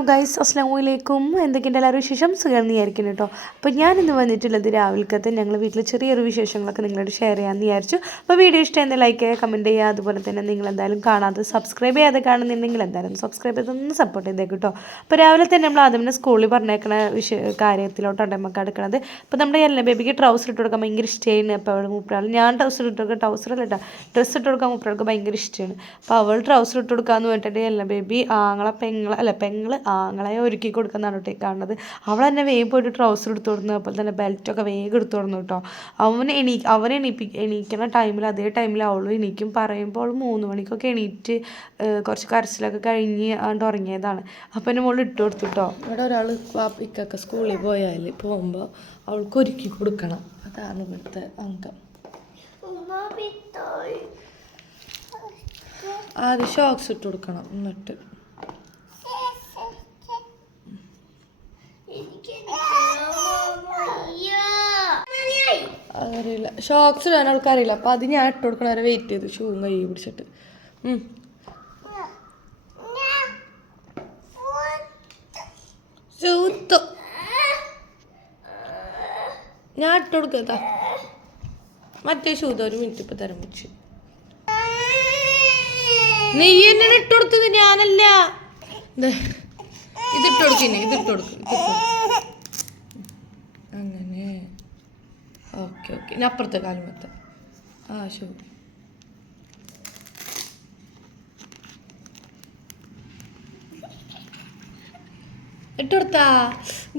Hello guys അസ്ലാം വലൈക്കും എന്തൊക്കെയുണ്ട് എല്ലാവരും വിശേഷം? സുഖം വിചാരിക്കുന്നു കേട്ടോ അപ്പോൾ ഞാനിന്ന് വന്നിട്ടുള്ളത് രാവിലത്തെ ഞങ്ങൾ വീട്ടിൽ ചെറിയൊരു വിശേഷങ്ങളൊക്കെ നിങ്ങളോട് ഷെയർ ചെയ്യാമെന്ന് വിചാരിച്ചു. അപ്പോൾ വീഡിയോ ഇഷ്ടം ലൈക്ക് ചെയ്യുക കമന്റ് ചെയ്യുക അതുപോലെ തന്നെ നിങ്ങൾ എന്തായാലും കാണാതെ സബ്സ്ക്രൈബ് ചെയ്യാതെ കാണുന്നുണ്ടെങ്കിൽ എന്തായാലും സബ്സ്ക്രൈബ് ചെയ്തൊന്ന് സപ്പോർട്ട് ചെയ്തേക്കും കേട്ടോ അപ്പോൾ രാവിലെ തന്നെ നമ്മൾ ആദ്യം സ്കൂളിൽ പറഞ്ഞേക്കണ വിഷയ കാര്യത്തിലോട്ടാണ് നമുക്ക് എടുക്കണത് അപ്പോൾ നമ്മുടെ എല്ലാ ബേബിക്ക് ട്രൗസർ ഇട്ട് കൊടുക്കാൻ ഭയങ്കര ഇഷ്ടമാണ് അപ്പോൾ അവൾ മൂപ്പരാൾ ഞാൻ ട്രൗസർ ഇട്ട് കൊടുക്കുക ട്രൗസർ അല്ല കേട്ടോ ഡ്രസ്സ് ഇട്ട് കൊടുക്കാൻ മൂപ്പരാൾക്ക് ഭയങ്കര ഇഷ്ടമാണ് അപ്പോൾ അവൾ ട്രൗസർ ഇട്ട് കൊടുക്കാമെന്ന് പറഞ്ഞിട്ട് എല്ലാ ബേബി ആങ്ങളെ പെങ്ങളെ അല്ല പെങ്ങൾ ആങ്ങളെ ഒരുക്കി കൊടുക്കുന്നതാണ് കേട്ടോ കാണുന്നത്. അവൾ തന്നെ വേഗം പോയിട്ട് ട്രൗസർ എടുത്ത് കൊടുക്കുന്നു അതുപോലെ തന്നെ ബെൽറ്റൊക്കെ വേഗം എടുത്ത് കൊടുന്നു കേട്ടോ. അവൻ എണീ അവൻ എണീപ്പി എണീക്കുന്ന ടൈമിൽ അതേ ടൈമിൽ അവളും എണീക്കും. പറയുമ്പോൾ അവൾ മൂന്ന് മണിക്കൊക്കെ എണീറ്റ് കുറച്ച് കരച്ചിലൊക്കെ കഴിഞ്ഞ് ആണ്ട് ഉറങ്ങിയതാണ്. അപ്പം എന്റെ മോൾ ഇട്ട് കൊടുത്തു കേട്ടോ. ഇവിടെ ഒരാൾ ഇക്കൊക്കെ സ്കൂളിൽ പോയാൽ പോകുമ്പോൾ അവൾക്ക് ഒരുക്കി കൊടുക്കണം. അതാണ് ഇവിടുത്തെ അംഗം. ആദ്യം ഷോക്സ് ഇട്ട് കൊടുക്കണം എന്നിട്ട്. അതറിയില്ല. ഷോക്സ് ഇടാൻ ആൾക്കറിയില്ല അപ്പോൾ അത് ഞാൻ ഇട്ട് കൊടുക്കണ. വരെ വെയിറ്റ് ചെയ്തു. ഷൂവും കൈ പിടിച്ചിട്ട്. ഞാൻ ഇട്ട് കൊടുക്കത്താ മറ്റേ ഷൂ ഒരു മിനിറ്റ് ഇപ്പൊ തരം വെച്ച് നീ എന്നെ ഇട്ട് കൊടുത്തത് ഞാനല്ല. ഇതിട്ട് കൊടുക്കിനെ ഇതിട്ട് കൊടുക്കും അങ്ങനെ. Okay okay. ഇനി അപ്പുറത്തെ കാലുമത്തെ ആ ശരി. ഇട്ട്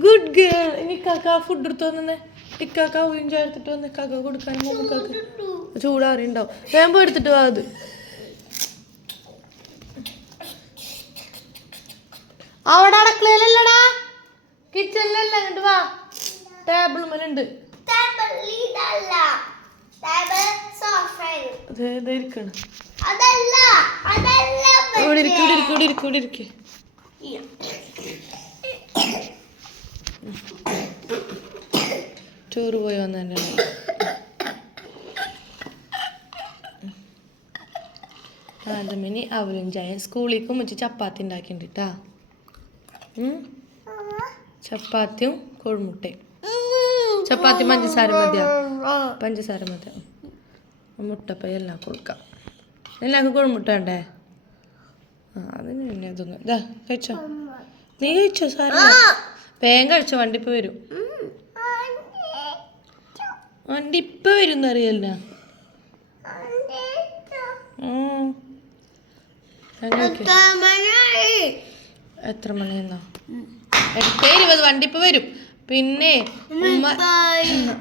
ഗുഡ് ഗേൾ ഇനി കാക്ക ഫുഡ് എടുത്തു വന്നെ ഇക്കാക്ക ഊയും ചേർത്തിട്ട് വന്ന്. കാക്ക കൊടുക്കാൻ കാക്ക. ചൂടാറിണ്ടാവും. വേമ്പോ എടുത്തിട്ട് വാ അത്. അവിടെ അടക്കളയിലല്ലടാ. കിച്ചണിലല്ല അങ്ങോട്ട് വാ. ടേബിൾ മേലുണ്ട്. ഇരിക്കണ്. അതല്ല അതല്ല ഇവിടെ ഇരിക്കും ഇവിടെ ഇരിക്കും ഇവിടെ ഇരിക്കും ഇവിടെ ഇരിക്കും. ടൂർ പോയി വന്ന ആദമിനി അവരും ചായ സ്കൂളിലേക്ക് മുച്ച് ചപ്പാത്തി ഉണ്ടാക്കിയിട്ടുണ്ട് കേട്ടാ ചപ്പാത്തിയും കോഴിമുട്ടയും. ചപ്പാത്തി പഞ്ചസാര മതിയാ? പഞ്ചസാര മതി മുട്ട പൈ എല്ലാം കൊടുക്കാം. എല്ലാവർക്കും കുഴിമുട്ട വേണ്ടേ? ആ അതിന് പിന്നെ ഇതൊന്നും ഇതാ കഴിച്ചോ? നീ കഴിച്ചോ സാര വേഗം കഴിച്ചോ വണ്ടി വരും. വണ്ടി ഇപ്പൊ വരും എന്നറിയല്ല എത്ര മണിയെന്നോ? എട്ടേ ഇരുപത് വണ്ടി ഇപ്പൊ വരും. പിന്നെ ഉമ്മ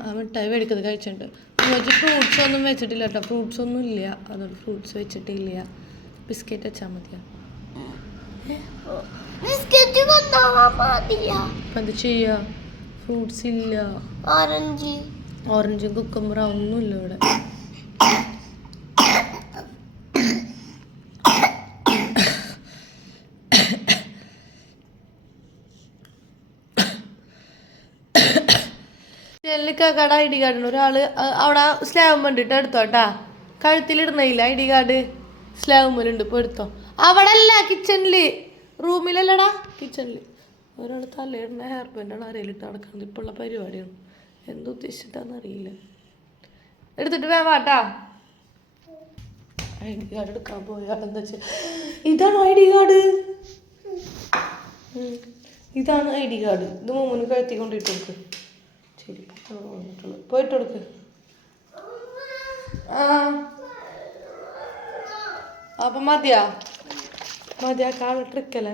ആ മിഠായി മേടിക്കുന്നത് കഴിച്ചിട്ടുണ്ട്. ഉമ്മച്ച് ഫ്രൂട്ട്സ് ഒന്നും വെച്ചിട്ടില്ല കേട്ടോ ഫ്രൂട്ട്സ് ഒന്നും ഇല്ല. അതുകൊണ്ട് ഫ്രൂട്ട്സ് വെച്ചിട്ടില്ല. ബിസ്ക്കറ്റ് വെച്ചാൽ മതിയാ? എന്ത് ചെയ്യുക ഫ്രൂട്ട്സ് ഇല്ല. ഓറഞ്ച് ഓറഞ്ചും കുക്കുമ്പറ ഒന്നുമില്ല ഇവിടെ. കട ഐ ഡി കാർഡ് ഉണ്ട്. ഒരാൾ അവിടെ സ്ലാബ് കണ്ടിട്ട് എടുത്തോട്ടാ കഴുത്തിലിടുന്നില്ല ഐ ഡി കാർഡ്. സ്ലാബ് മേലുണ്ട് ഇപ്പോൾ എടുത്തോ. അവിടെ അല്ല കിച്ചണിൽ റൂമിലല്ലടാ. കിച്ചണിൽ ഒരാൾ തലയിടുന്ന ഹെയർ ബാൻഡാണ് അരയിലിട്ട് നടക്കുന്നത്. ഇപ്പോൾ ഉള്ള പരിപാടിയാണ്. എന്തുദ്ദേശിച്ചിട്ടാന്ന് അറിയില്ല. എടുത്തിട്ട് വേവാട്ടാ വാട്ടാ ഐ ഡി കാർഡ് എടുക്കാൻ പോയാളെന്താ വെച്ചാൽ ഇതാണ് ഐ ഡി കാർഡ്. ഇതാണ് ഐ ഡി കാർഡ്. ഇത് മൂന്ന് കഴുത്തി കൊണ്ടിട്ട് കൊടുക്ക്. പോയിട്ട് കൊടുക്ക്. ആ. അപ്പം മതിയാ? മതിയാ കാള ട്രിക്കല്ല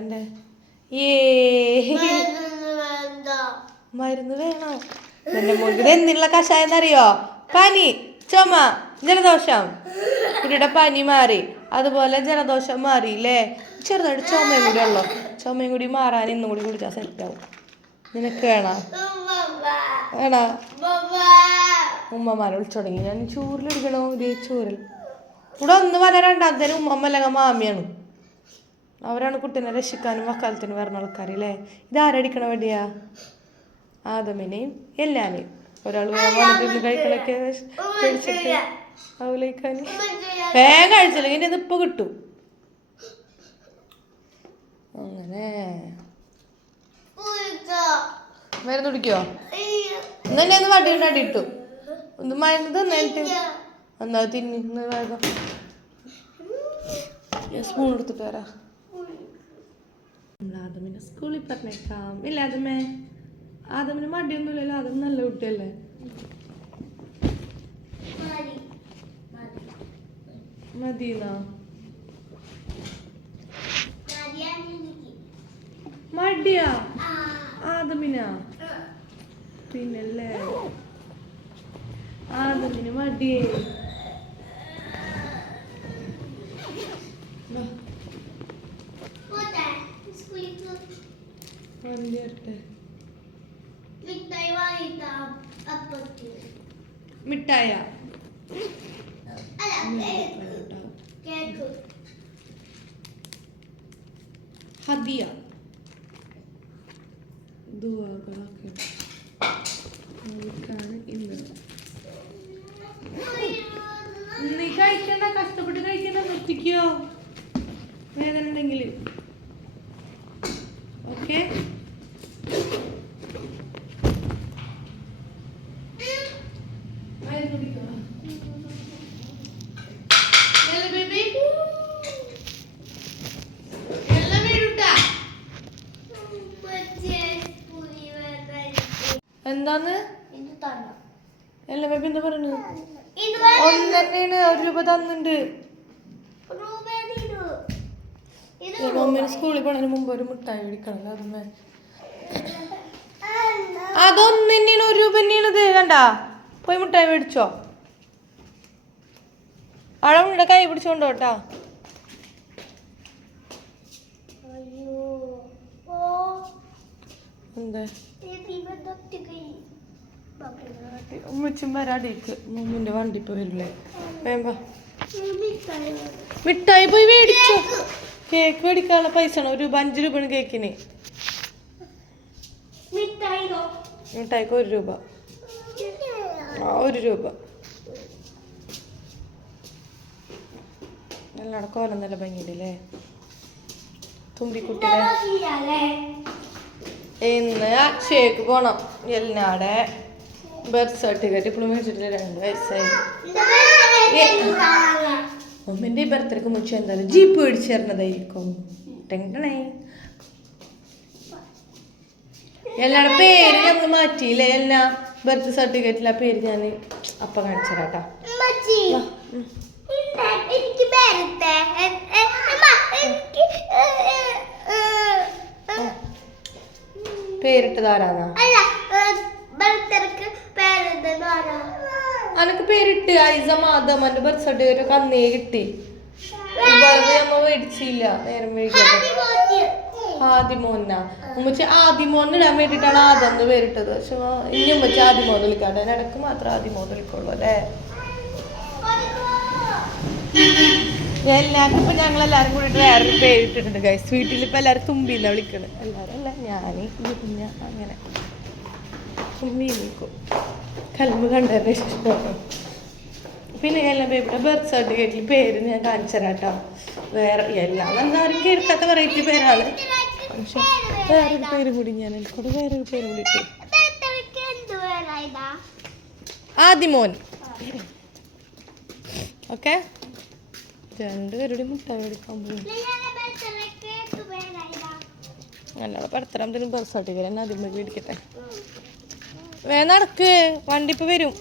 ഏ. മരുന്ന് വേണോ. എന്റെ മുഴുവൻ എന്തിനുള്ള കഷായം അറിയോ പനി ചുമ ജലദോഷം. കുട്ടിയുടെ പനി മാറി. അതുപോലെ ജലദോഷം മാറിയില്ലേ? ചെറുതായിട്ട് ചുമയും കൂടി ഉള്ളു. ചുമയും കൂടി മാറാൻ ഇന്നും കൂടി കുടിച്ചാൽ സെറ്റാവും നിനക്ക് വേണോ? വേണോ? ഉമ്മമാരെ വിളിച്ചു തുടങ്ങി. ഞാൻ ചൂരിലെടുക്കണോ ഇതേ ചൂരൽ ഇവിടെ ഒന്ന് വരെ രണ്ടാമത്തേന് ഉമ്മമ്മ അല്ലെങ്കിൽ മാമിയാണ്. അവരാണ് കുട്ടീനെ രക്ഷിക്കാനും വക്കാലത്തിന് വരുന്ന ആൾക്കാർ അല്ലേ? ഇതാരടിക്കണ വേണ്ടിയാ ആദമിനെയും എല്ലാനെയും ഒരാൾ വന്നിട്ട് കഴിക്കണൊക്കെ കഴിച്ചിട്ട് അവലേക്കാൻ വേഗം കഴിച്ചില്ലെങ്കിൽ ഇപ്പൊ കിട്ടും. അങ്ങനെ. മരുന്ന് കുടിക്കോ. എന്നെ ഒന്ന് വടി ഉണ്ടാടി ഇട്ടു. ഒന്ന് മരുന്ന് തന്നിട്ട് എന്നാ തിന്നു വേഗം. സ്പൂൺ എടുത്തിട്ട് വരാം. ആദമിനെ സ്കൂളിൽ പറഞ്ഞേക്കാം. ഇല്ല ആദമേ ആദമിന് മടിയൊന്നുമില്ലല്ലോ. ആദം നല്ല കുട്ടിയല്ലേ? മതിയാ. മതിയെന്നാ. മടിയാ. ആദമിനാ പിന്നല്ലേ ആദമിന് മടിയേ. വണ്ടി വരട്ടെ മിഠായി വാങ്ങിത്താ അപ്പത്തിന്. മിഠായ. ഹദിയ ദുവാകളൊക്കെ നമുക്കാണ് ഇന്ന്. നീ കഴിക്കണ്ട കഷ്ടപ്പെട്ട് കഴിക്കണ്ട നിർത്തിക്കോ. വേദന ഉണ്ടെങ്കിൽ ഉമ്മച്ചിയെ സ്കൂളിൽ വരാൻ. എന്താന്ന്? ഇത് തന്നോ? അല്ല ബേബി എന്താ പറയുന്നു ഇത് തന്നെയാണ് ഒരു രൂപ തന്നിണ്ട്. ഇത് സ്കൂളിൽ പോണതിന് മുമ്പ് ഒരു മിഠായി മേടിക്കണം അതുമേ അല്ല. തന്നെയാണ് ഒരു രൂപ തന്നെയാണിത് കണ്ടാ? പോയി മിഠായി മേടിച്ചോ. അളവുണ്ട കൈ പിടിച്ചോണ്ടോട്ടാ എന്താ. ഉമ്മച്ചും വരാടിക്ക് മമ്മിന്റെ വണ്ടി പോയില്ലേ വരില്ലേ? മിഠായി പോയി മേടിച്ചോ. കേക്ക് മേടിക്കാനുള്ള പൈസ ആണ് ഒരു അഞ്ച് രൂപയാണ് കേക്കിന്? മിഠായിക്ക് ഒരു രൂപ. ആ ഒരു രൂപ. നല്ല കോലം നല്ല ഭംഗിയില്ലേ തുമ്പിക്കുട്ടിയുടെ? ഇന്ന് അക്ഷയക്ക് പോണം. എല്ലാടെ ബർത്ത് സർട്ടിഫിക്കറ്റ് ഇപ്പോഴും മേടിച്ചിട്ടില്ല രണ്ട് വയസ്സായി. മമ്മിന്റെ ബർത്ത്ഡേക്ക് മുച്ച എന്തായാലും ജീപ്പ് മേടിച്ചു തരണതായിരിക്കും. ടെങ്കണേ എല്ലാടെ പേര് ഞങ്ങൾ മാറ്റിയില്ലേ? എല്ലാ ബർത്ത് സർട്ടിഫിക്കറ്റിലെ പേര് ഞാൻ അപ്പം കാണിച്ചു തരാട്ടാ എനിക്ക് പേരിട്ടെ. എ- എ- അമ്മ, എനിക്ക് ഏ, ഏ, ഏ, ഏ, പേരിട്ടതാരാന്നാ? അനക്ക് പേരിട്ട് ഐസ മാധം എന്റെ ബർത്ത് സർട്ടിഫിക്കറ്റ് ഒക്കെ അന്നേ കിട്ടി. മേടിച്ചില്ല നേരം ആദിമോന്. ആദിമോന്ന ഉമ്മച്ചി ആദിമോന്ന് ഇടാൻ വേണ്ടിയിട്ടാണ് എന്ന് പേരിട്ടത്. പക്ഷെ ഇനി ഉമ്മച്ചി ആദിമോന്ന് വിളിക്കാട്ടെ. ഇടയ്ക്ക് മാത്രം ആദിമോന്ന് വിളിക്കുള്ളൂ അല്ലേ? എല്ലാവർക്കും ഇപ്പൊ ഞങ്ങൾ എല്ലാരും കൂടിയിട്ട് വേറൊരു പേരിട്ടിട്ടുണ്ട് ഗൈസ് വീട്ടിൽ ഇപ്പൊ തുമ്പി തുമ്പിന്നാ വിളിക്കണത്. എല്ലാരും അല്ല ഞാൻ കുഞ്ഞ അങ്ങനെ. തുമ്പി വിളിക്കും കൽമ്പ് കണ്ടതിന് ഇഷ്ടമാണ് പിന്നെ എല്ലാം ബേബിയുടെ ബർത്ത് സർട്ടിഫിക്കറ്റിൽ പേര് ഞാൻ കാണിച്ചു തരാം കേട്ടോ. വേറെ എല്ലാം എന്തായാലും കേൾക്കാത്ത വെറൈറ്റി പേരാണ്. പക്ഷെ വേറൊരു പേര് കൂടി ഞാൻ എനിക്കൂടെ വേറൊരു പേര് കൂടി ഇട്ടു. ആദിമോൻ. ഓക്കെ രണ്ടുപേരുടെ മുട്ടായി മേടിക്കാൻ പോകും നിങ്ങളുടെ ബർത്ത്ഡേക്ക് തരും ബർത്ത് സർട്ടിഫിക്കറ്റ് തന്നെ ആദ്യം പോയി മേടിക്കട്ടെ. വേ നടക്ക് വണ്ടി ഇപ്പൊ വരും.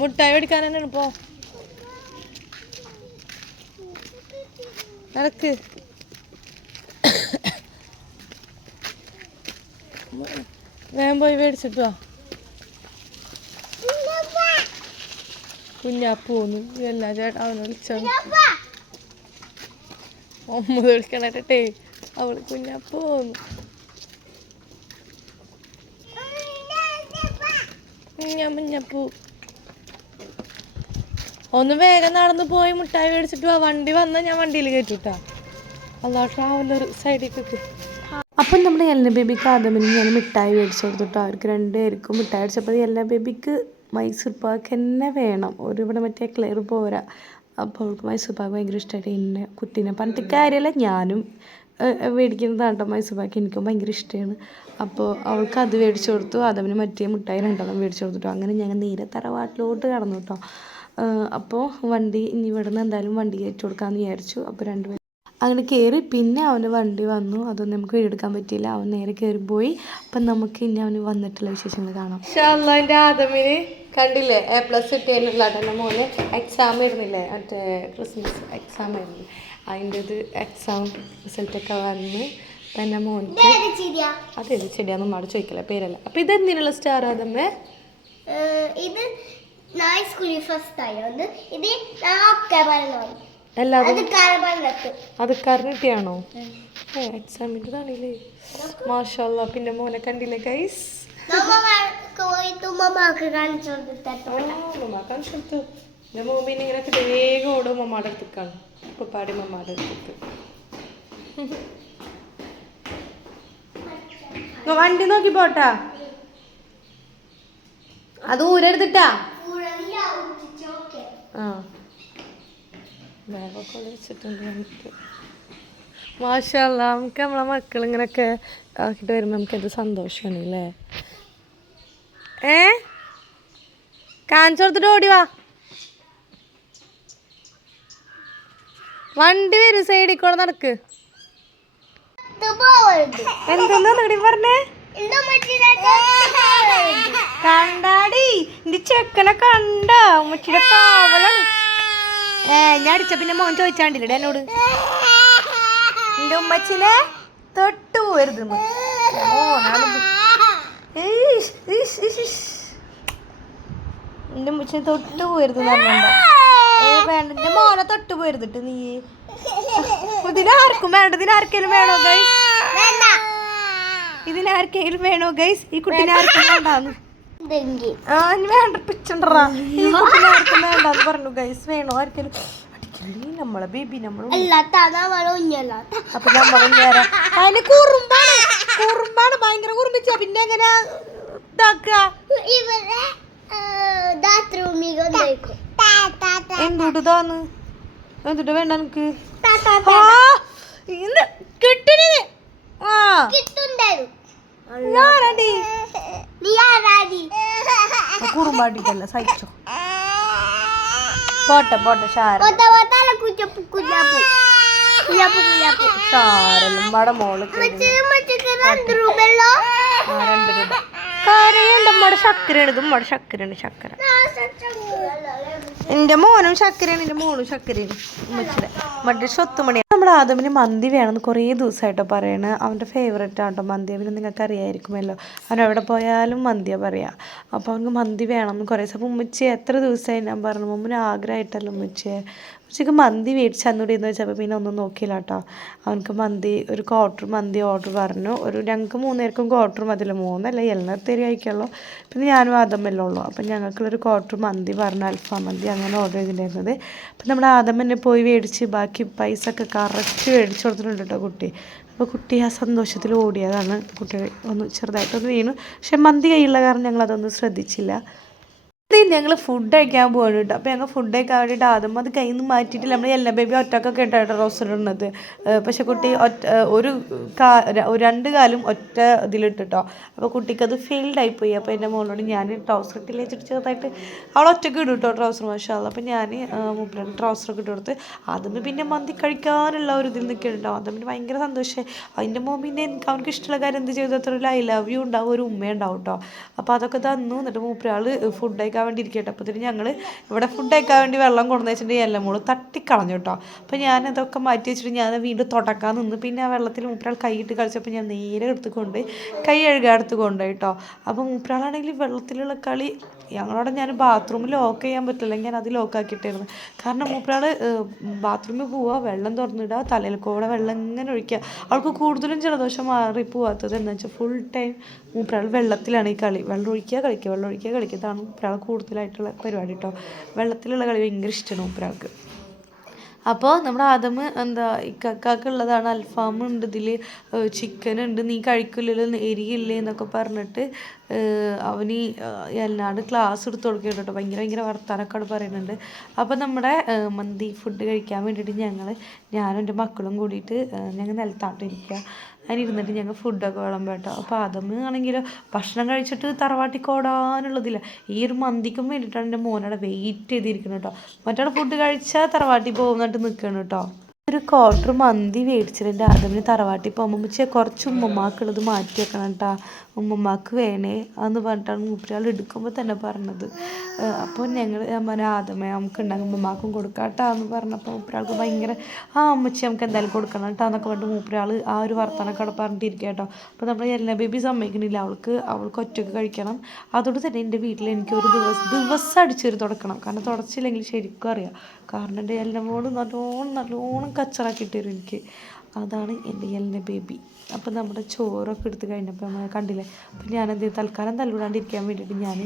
മുട്ടായി മേടിക്കാൻ തന്നെയാണ് ഇപ്പോ. നടക്ക്. വേഗം പോയി മേടിച്ചിട്ട് വാ കുഞ്ഞാപ്പൂന്ന്. എല്ലാ ചേട്ടാ അവനെ വിളിച്ചോ. ഒമ്പത് വിളിക്കണട്ടെ. വിളിക്കണേ അവൾ കുഞ്ഞാപ്പൂന്ന്. കുഞ്ഞാ മുഞ്ഞപ്പൂ ഒന്ന് വേഗം നടന്ന് പോയി മുട്ടായി മേടിച്ചിട്ട് വാ. വണ്ടി വന്നാൽ ഞാൻ വണ്ടിയിൽ കയറ്റൂട്ടാ അല്ലാ ട്രാവലർ സൈഡിലേക്ക് അപ്പം നമ്മുടെ എല്ലാ ബേബിക്ക് ആദമിന് ഞാൻ മിഠായി മേടിച്ചു കൊടുത്തിട്ടോ അവർക്ക് രണ്ടുപേർക്കും മിഠായി മേടിച്ചപ്പോൾ എല്ലാ ബേബിക്ക് മൈസൂർ പാക്ക് തന്നെ വേണം. ഒരു ഇവിടെ മറ്റേ ക്ലിയർ പോരാ. അപ്പോൾ അവൾക്ക് മൈസൂർ പാക്ക് ഭയങ്കര ഇഷ്ടമായിട്ട് എന്നെ കുട്ടീനെ പറഞ്ഞിട്ട് കാര്യമല്ല ഞാനും മേടിക്കുന്നതാണ് കേട്ടോ മൈസൂർ എനിക്കും ഭയങ്കര ഇഷ്ടമാണ് അപ്പോൾ അവൾക്ക് അത് മേടിച്ചു കൊടുത്തു. അതവന് മറ്റേ മുട്ടായി രണ്ടെണ്ണം മേടിച്ചു കൊടുത്തു അങ്ങനെ ഞങ്ങൾ നേരെ തറവാട്ടിലോട്ട് കടന്നു കേട്ടോ അപ്പോൾ വണ്ടി ഇനി ഇവിടുന്ന് എന്തായാലും വണ്ടി കയറ്റി കൊടുക്കാമെന്ന് വിചാരിച്ചു. അപ്പോൾ രണ്ടുപേരും അങ്ങനെ കയറി പിന്നെ അവന് വണ്ടി വന്നു. അതൊന്നും നമുക്ക് വീടെടുക്കാൻ പറ്റിയില്ല. അവൻ നേരെ കയറി പോയി അപ്പം നമുക്ക് ഇനി അവന് വന്നിട്ടുള്ള വിശേഷങ്ങൾ കാണാം. ഷാള്ളാന്റെ ആദമിന് കണ്ടില്ലേ എ പ്ലസ് കിട്ടിയതിനുള്ള എന്റെ മോന് എക്സാം ആയിരുന്നില്ലേ മറ്റേ ക്രിസ്മസ് എക്സാം ആയിരുന്നു. അതിന്റെ ഇത് എക്സാം റിസൾട്ടൊക്കെ വന്ന് അപ്പം എന്റെ മോനിക്ക് ചിരിയാ അതേത് ചെടിയാന്ന് മാട് ചോദിക്കല പേരല്ല. അപ്പം ഇതെന്തിനുള്ള സ്റ്റാർ ആദമ്മേ? ഇത് ഞാൻ സ്കൂളിൽ ഫസ്റ്റ് ആയതുകൊണ്ട് ഇത് ഞാൻ ഒക്കെ പറഞ്ഞു എല്ലാതും അത് കറിഞ്ഞിട്ടിയാണോ ഏ എക്സാമിന്റെതാണല്ലേ മാഷല്ല പിന്നെ മോനെ കണ്ടില്ലേ ഗൈസ് കാണിച്ചു എന്റെ ഇങ്ങനെ വേഗം ഓടും മമ്മാടെ അടുത്തേക്കാണ്. മമ്മാടെ അടുത്തേക്ക്. വണ്ടി നോക്കി പോട്ടാ. അത് ഊരെടുത്തിട്ടാ? ആ. ബാഗൊക്കെ വെച്ചിട്ടുണ്ട് നമുക്ക്. മാഷല്ല നമുക്ക് നമ്മളെ മക്കൾ ഇങ്ങനെയൊക്കെ ആക്കിയിട്ട് വരുമ്പോൾ നമുക്ക് എന്ത് സന്തോഷമാണ് അല്ലേ? ഏ? കാണിച്ചു കൊടുത്തിട്ട് ഓടി വാ. വണ്ടി വരും സൈഡിൽ കൂടെ നടക്ക്. എന്തെന്നാ പറഞ്ഞേ? കണ്ടാടി ചെക്കനെ കണ്ട? ഉമ്മച്ചിയുടെ കാവലാണ്. ഏ ഞാൻ അടിച്ച പിന്നെ മോൻ ചോദിച്ചാണ്ടില്ലേ എന്നോട്. എന്റെ ഉമ്മച്ചിനെ തൊട്ടു പോരുത്. എന്റെ ഉമ്മച്ചിനെ തൊട്ടു പോരുത് പറഞ്ഞോ വേണ്ട എന്റെ മോനെ തൊട്ടു പോരുതിട്ട് നീ. ഇതിനാർക്കും വേണ്ട ഇതിനാർക്കെങ്കിലും വേണോ ഗൈസ് ഇതിനാർക്കെങ്കിലും വേണോ ഗൈസ് ഈ കുട്ടീനെ ആർക്കും വേണ്ടാന്ന്. വേണ്ട പിച്ചുണ്ടറാ ആർക്കും വേണ്ടാന്ന് പറഞ്ഞു ഗൈസ് വേണോ? ആർക്കെങ്കിലും. അടിക്കല്ലേ നമ്മളെ ബേബി നമ്മൾ അപ്പൊ നമ്മൾ നേരെ അതിന് കുറുമ്പാണ്. കുറുമ്പാണ് ഭയങ്കര കുറുമ്പിച്ച. പിന്നെ എങ്ങനെ ഇതാക്കുക കൊണ്ടുപോയിക്കും എന്തുട്ട് വേണ്ട എനിക്ക് കിട്ടുന്നത് ആ. കിട്ടുണ്ടായിരുന്നു. കുറുമ്പാട്ടിട്ടല്ല സഹിച്ചോ. പോട്ടെ പോട്ടെ ഷാര കൊത്ത കൊത്താല കുഞ്ഞപ്പു കുഞ്ഞാപ്പു. കുഞ്ഞാപ്പു കുഞ്ഞാപ്പു. ഷാരെല്ലാം മടെ മോൾ രണ്ട് രൂപ. കരയുണ്ട് നമ്മുടെ ശർക്കരയാണ് ഇത് നമ്മുടെ ശർക്കരയാണ് ശർക്കര എന്റെ മോനും ശർക്കരയാണ് എന്റെ മോളും ഉമ്മച്ചിയുടെ മറ്റേ സ്വത്തുമണി. നമ്മുടെ ആദമിന് മന്തി വേണമെന്ന് കുറേ ദിവസമായിട്ടോ പറയണ. അവന്റെ ഫേവറേറ്റ് ആട്ടോ മന്തി. അവന് നിങ്ങൾക്ക് അറിയായിരിക്കുമല്ലോ അവൻ എവിടെ പോയാലും മന്തിയാണ് പറയുക അപ്പോൾ അവനക്ക് മന്തി വേണമെന്ന് കുറേ ദിവസം. ഉമ്മച്ചി എത്ര ദിവസമായി ഞാൻ പറഞ്ഞു. മുമ്പിന് ആഗ്രഹമായിട്ടല്ലോ ഉമ്മച്ചിയെ. ഉച്ചയ്ക്ക് മന്തി മേടിച്ച് അന്നൂടെ എന്ന് വെച്ചപ്പോൾ പിന്നെ ഒന്നും നോക്കിയില്ല കേട്ടോ അവനക്ക് മന്തി ഒരു ക്വാർട്ടർ മന്തി ഓർഡർ പറഞ്ഞു. ഒരു ഞങ്ങൾക്ക് മൂന്നുപേർക്കും ക്വാർട്ടർ മതിയല്ലോ. മൂന്നല്ല എല്ലാത്തേരി കഴിക്കുള്ളൂ പിന്നെ ഞാനും ആദമല്ലേ ഉള്ളൂ. അപ്പം ഞങ്ങൾക്കുള്ളൊരു ക്വാർട്ടർ മന്തി പറഞ്ഞു അൽഫാം മന്തി അങ്ങനെ ഓർഡർ ചെയ്തിട്ടുണ്ടായിരുന്നത്. അപ്പം നമ്മുടെ ആദം തന്നെ പോയി മേടിച്ച് ബാക്കി പൈസ ഒക്കെ കറക്റ്റ് മേടിച്ചു കൊടുത്തിട്ടുണ്ട് കേട്ടോ കുട്ടി. അപ്പോൾ കുട്ടി ആ സന്തോഷത്തിൽ ഓടിയതാണ്. കുട്ടി ഒന്ന് ചെറുതായിട്ടൊന്ന് വീണു. പക്ഷെ മന്തി കയ്യുള്ള കാരണം ഞങ്ങളതൊന്നും ശ്രദ്ധിച്ചില്ല. ഞങ്ങൾ ഫുഡ് കഴിക്കാൻ പോകണം കേട്ടോ അപ്പോൾ ഞങ്ങൾ ഫുഡ് കഴിക്കാൻ വേണ്ടിയിട്ട് ആദ്യം അത് കയ്യിൽ നിന്ന് മാറ്റിയിട്ട് നമ്മൾ എല്ലാ ബേബി ഒറ്റക്കൊക്കെ ഇട്ടായിട്ട് റോസ്റ്റർ ഇടുന്നത്. ഏഹ് കുട്ടി ഒറ്റ ഒരു കാ രണ്ട് കാലും ഒറ്റ ഇതിലിട്ടിട്ടോ. അപ്പോൾ കുട്ടിക്ക് അത് ഫെയിൽഡ് പോയി അപ്പോൾ എന്റെ മോളോട് ഞാൻ ട്രൗസർ ഇട്ടില്ലേ വെച്ചിട്ട് ചെറുതായിട്ട് അവൾ ഒറ്റയ്ക്ക് ഇടും കേട്ടോ ട്രൗസർ മാഷാല്ല അപ്പോൾ ഞാൻ മൂപ്പിലാണ് ട്രൗസറൊക്കെ ഇട്ട് കൊടുത്ത് അതും പിന്നെ മന്തി കഴിക്കാനുള്ള ഒരു ഇതിൽ നിൽക്കുന്നുണ്ടാവും അതും പിന്നെ ഭയങ്കര സന്തോഷമായി അതിന്റെ മോൻ പിന്നെ എനിക്ക് അവനക്ക് ഇഷ്ടമുള്ള കാര്യം എന്ത് ചെയ്തു? അത്ര ഒരു ഐ ലവ് യു ഉണ്ടാവും ഒരു ഉമ്മ ഉണ്ടാവും കേട്ടോ അപ്പോൾ അതൊക്കെ തന്നു. എന്നിട്ട് മൂപ്പരാൾ ഫുഡ് കഴിക്കാൻ വേണ്ടി ഇരിക്കട്ടെ. അപ്പോഴത്തേന് ഞങ്ങൾ ഇവിടെ ഫുഡ് കഴിക്കാൻ വേണ്ടി വെള്ളം കൊണ്ടു വെച്ചിട്ടുണ്ടെങ്കിൽ എല്ലാം മോൾ തട്ടിക്കളഞ്ഞു കേട്ടോ. അപ്പോൾ ഞാൻ അതൊക്കെ മാറ്റി വെച്ചിട്ട് ഞാൻ വീണ്ടും തുടക്കാൻ നിന്ന് പിന്നെ ആ വെള്ളത്തിൽ മൂപ്പരാൾ കൈയിട്ട് കളിച്ചപ്പോൾ ഞാൻ നേരെ എടുത്തുകൊണ്ട് കൈ കഴുകാൻ എടുത്ത് കൊണ്ടുപോയി കേട്ടോ. അപ്പോൾ മൂപ്പരാളാണെങ്കിൽ വെള്ളത്തിലുള്ള കളി ഞങ്ങളോടെ ഞാൻ ബാത്റൂമിൽ ലോക്ക് ചെയ്യാൻ പറ്റില്ല. ഞാൻ അത് ലോക്ക് ആക്കിയിട്ടായിരുന്നു. കാരണം മൂപ്പരാൾ ബാത്റൂമിൽ പോവുക വെള്ളം തുറന്നിടുക തലയിൽ കൂടെ വെള്ളം ഇങ്ങനെ ഒഴിക്കുക. അവൾക്ക് കൂടുതലും ജലദോഷം മാറി പോവാത്തത് എന്താ വെച്ചാൽ ഫുൾ ടൈം മൂപ്പരാൾ വെള്ളത്തിലാണ് ഈ കളി. വെള്ളം ഒഴിക്കുക കളിക്കുക വെള്ളം ഒഴിക്കുക കളിക്കുക. ഇതാണ് മൂപ്പരാൾ കൂടുതലായിട്ടുള്ള പരിപാടി കേട്ടോ വെള്ളത്തിലുള്ള കളി ഭയങ്കര ഇഷ്ടമാണ് മൂപ്പരാൾക്ക്. അപ്പോൾ നമ്മുടെ ആദം എന്താ ഇക്കാക്കുള്ളതാണ് അൽഫാം ഉണ്ട് ഇതിൽ ചിക്കൻ ഉണ്ട് നീ കഴിക്കില്ലല്ലോ എരിയില്ലേ എന്നൊക്കെ പറഞ്ഞിട്ട് അവന് എല്ലാണ്ട് ക്ലാസ് എടുത്ത് കൊടുക്കുന്നുണ്ട് കേട്ടോ. ഭയങ്കര ഭയങ്കര വർത്താനൊക്കെ അവിടെ പറയുന്നുണ്ട്. അപ്പോൾ നമ്മുടെ മന്തി ഫുഡ് കഴിക്കാൻ വേണ്ടിയിട്ട് ഞങ്ങൾ ഞാനും എന്റെ മക്കളും കൂടിയിട്ട് ഞങ്ങൾ നിലത്താട്ടിരിക്കുക അതിനിരുന്നിട്ട് ഞങ്ങൾ ഫുഡൊക്കെ വേണം കേട്ടോ. അപ്പോൾ ആദം ആണെങ്കിലോ ഭക്ഷണം കഴിച്ചിട്ട് തറവാട്ടിക്ക് ഓടാനുള്ളതില്ല ഈ ഒരു മന്തിക്കും വേണ്ടിയിട്ടാണ് എന്റെ മോനവിടെ വെയിറ്റ് ചെയ്തിരിക്കുന്നത് കേട്ടോ. മറ്റേ ഫുഡ് കഴിച്ചാൽ തറവാട്ടിൽ പോകുന്നിട്ട് നിൽക്കണം കേട്ടോ. ഒരു ക്വാർട്ടർ മന്തി മേടിച്ചിട്ടുണ്ട്. ആദ്യം തറവാട്ടിൽ പോകുമ്പോൾ ഉമ്മച്ചി കുറച്ച് ഉമ്മമാക്കുള്ളത് മാറ്റി വെക്കണം കേട്ടോ ഉമ്മമാക്ക് വേണേ എന്ന് പറഞ്ഞിട്ടാണ് മൂപ്പരാൾ എടുക്കുമ്പോൾ തന്നെ പറഞ്ഞത്. അപ്പോൾ ഞങ്ങൾ പറഞ്ഞ ആദ്യമേ നമുക്ക് ഉണ്ടാകും ഉമ്മമാക്കും കൊടുക്കാം കേട്ടോ എന്ന് പറഞ്ഞപ്പോൾ മൂപ്പരാൾക്ക് ഭയങ്കര ആ അമ്മച്ചി നമുക്ക് എന്തായാലും കൊടുക്കണം കേട്ടോ എന്നൊക്കെ പറഞ്ഞിട്ട് മൂപ്പരാൾ ആ ഒരു വർത്തമാനമൊക്കെ അവിടെ പറഞ്ഞിട്ടിരിക്കുക കേട്ടോ അപ്പോൾ നമ്മൾ എല്ലാ ബേബി സമ്മതിക്കണില്ല അവൾക്ക് അവൾക്ക് ഒറ്റയ്ക്ക് കഴിക്കണം. അതുകൊണ്ട് തന്നെ എന്റെ വീട്ടിൽ എനിക്ക് ഒരു ദിവസം ദിവസം അടിച്ചൊരു തുടക്കണം. കാരണം തുടച്ചില്ലെങ്കിൽ ശരിക്കും അറിയാം. കാരണം എന്റെ എല്ലമോട് നല്ലോണം നല്ലോണം കച്ചറാക്കിയിട്ട് തരും എനിക്ക്. അതാണ് എന്റെ എല്ല ബേബി അപ്പം നമ്മുടെ ചോറൊക്കെ എടുത്ത് കഴിഞ്ഞപ്പോൾ നമ്മൾ കണ്ടില്ലേ? അപ്പം ഞാനെന്ത് തൽക്കാലം തല്ലുവിടാണ്ടിരിക്കാൻ വേണ്ടിയിട്ട് ഞാൻ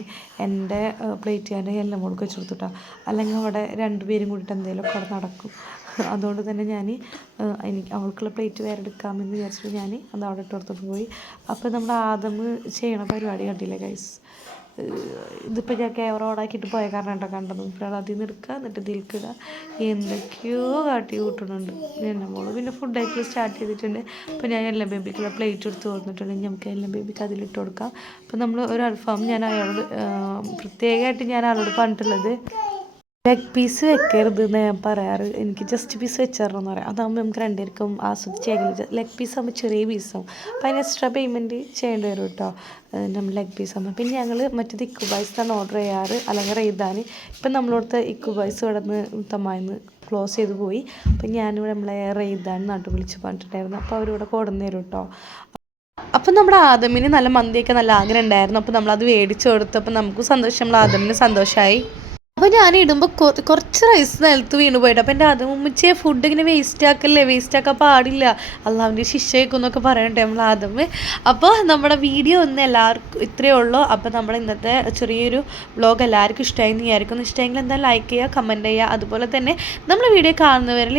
എന്റെ പ്ലേറ്റ് ഞാൻ എല്ലാം മോൾക്ക് വെച്ച് കൊടുത്തുട്ടാ. അല്ലെങ്കിൽ അവിടെ രണ്ടുപേരും കൂടിയിട്ട് എന്തെങ്കിലുമൊക്കെ അവിടെ നടക്കും. അതുകൊണ്ട് തന്നെ ഞാൻ എനിക്ക് അവൾക്കുള്ള പ്ലേറ്റ് വേറെ എടുക്കാമെന്ന് വിചാരിച്ചിട്ട് ഞാൻ അത് അവിടെ ഇട്ട് കൊടുത്തിട്ട് പോയി. അപ്പോൾ നമ്മുടെ ആദം ചെയ്യണ പരിപാടി കണ്ടില്ലേ ഗൈസ് ഇതിപ്പോൾ ഞാൻ ക്യാമറ ഓണാക്കിയിട്ട് പോയ കാരണം കേട്ടോ കണ്ടത്? ഇപ്പോഴാണ് അതിൽ നിന്ന് എടുക്കുക എന്നിട്ട് നിൽക്കുക എന്തൊക്കെയോ കാട്ടി കൂട്ടുന്നുണ്ട്. എന്റെ മോൾ പിന്നെ ഫുഡ് കഴിക്കൽ സ്റ്റാർട്ട് ചെയ്തിട്ടുണ്ട്. അപ്പോൾ ഞാൻ എല്ലാം ബേബിക്കുള്ള പ്ലേറ്റ് എടുത്ത് കൊടുത്തിട്ടുണ്ട്. നമുക്ക് എല്ലാം ബേബിക്ക് അതിലിട്ട് കൊടുക്കാം. അപ്പോൾ നമ്മൾ ഒരു അൽഫാം ഞാൻ അയാളോട് പ്രത്യേകമായിട്ട് ഞാൻ ആളോട് പറഞ്ഞിട്ടുള്ളത് ലെഗ് പീസ് വെക്കരുത് എന്ന് ഞാൻ പറയാറ്. എനിക്ക് ജസ്റ്റ് പീസ് വെച്ചേരണമെന്ന് പറയാം. അതാകുമ്പോൾ നമുക്ക് രണ്ടുപേർക്കും ആസ്വദിച്ച് ലെഗ് പീസ് ആകുമ്പോൾ ചെറിയ പീസാകും അപ്പോൾ അതിന് എക്സ്ട്രാ പേയ്മെന്റ് ചെയ്യേണ്ടി വരും കേട്ടോ നമ്മൾ ലെഗ് പീസ് ആകുമ്പോൾ പിന്നെ ഞങ്ങൾ മറ്റേത് ഇക്കുബൈസാണ് ഓർഡർ ചെയ്യാറ്. അല്ലെങ്കിൽ റെയ്താൻ ഇപ്പം നമ്മളോടത്ത് ഇക്കുബൈസ് ഇവിടെ നിന്ന് തമ്മായിന്ന് ക്ലോസ് ചെയ്ത് പോയി. അപ്പം ഞാനിവിടെ നമ്മളെ റെയ്താൻ നാട്ടിൽ വിളിച്ച് പറഞ്ഞിട്ടുണ്ടായിരുന്നു. അപ്പോൾ അവരിവിടെ കൊടുന്നു തരും കേട്ടോ അപ്പം നമ്മുടെ ആദമിന് നല്ല മന്തിയൊക്കെ നല്ല ആഗ്രഹം ഉണ്ടായിരുന്നു. അപ്പോൾ നമ്മളത് മേടിച്ചു കൊടുത്തപ്പോൾ നമുക്ക് സന്തോഷം. നമ്മൾ ആദമിന് സന്തോഷമായി അപ്പോൾ ഞാൻ ഇടുമ്പോൾ കുറച്ച് റൈസ് നിലത്ത് വീണ് പോയിട്ട്. അപ്പോൾ എന്റെ ആദ്യം ഉമ്മച്ചിയെ ഫുഡ് ഇങ്ങനെ വേസ്റ്റ് ആക്കല്ലേ വേസ്റ്റ് ആക്കാൻ പാടില്ല. അള്ളാവിന്റെ ശിക്ഷയ്ക്കും എന്നൊക്കെ പറയണ്ടേ നമ്മൾ ആദ്യം അപ്പോൾ നമ്മുടെ വീഡിയോ ഒന്ന് എല്ലാവർക്കും ഇത്രയേ ഉള്ളൂ. അപ്പോൾ നമ്മുടെ ഇന്നത്തെ ചെറിയൊരു വ്ളോഗ് എല്ലാവർക്കും ഇഷ്ടമായി എന്ന് വിചാരിക്കുന്നു. ഇഷ്ടമെങ്കിൽ എന്താ ലൈക്ക് ചെയ്യുക കമന്റ് ചെയ്യുക. അതുപോലെ തന്നെ നമ്മൾ വീഡിയോ കാണുന്നവരിൽ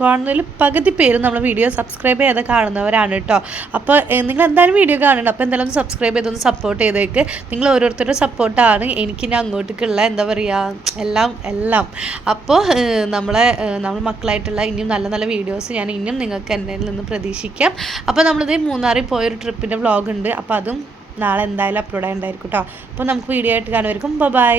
കാണുന്നതിൽ പകുതി പേരും നമ്മൾ വീഡിയോ സബ്സ്ക്രൈബ് ചെയ്ത് കാണുന്നവരാണ് കേട്ടോ അപ്പോൾ നിങ്ങൾ എന്തായാലും വീഡിയോ കാണണം അപ്പോൾ എന്തായാലും ഒന്ന് സബ്സ്ക്രൈബ് ചെയ്തൊന്ന് സപ്പോർട്ട് ചെയ്തേക്ക്. നിങ്ങൾ ഓരോരുത്തരുടെ സപ്പോർട്ടാണ് എനിക്ക് ഇനി അങ്ങോട്ടേക്കുള്ള എന്താ പറയുക എല്ലാം എല്ലാം. അപ്പോൾ നമ്മളെ നമ്മൾ മക്കളായിട്ടുള്ള ഇനിയും നല്ല നല്ല വീഡിയോസ് ഞാൻ ഇനിയും നിങ്ങൾക്ക് എന്റെ നിന്ന് പ്രതീക്ഷിക്കാം. അപ്പോൾ നമ്മളിത് മൂന്നാറിൽ പോയൊരു ട്രിപ്പിന്റെ വ്ളോഗ് ഉണ്ട്. അപ്പോൾ അതും നാളെ എന്തായാലും അപ്ലോഡ് ചെയ്യണ്ടായിരിക്കും കേട്ടോ അപ്പോൾ നമുക്ക് വീഡിയോ ആയിട്ട് കാണുമായിരിക്കും ബൈ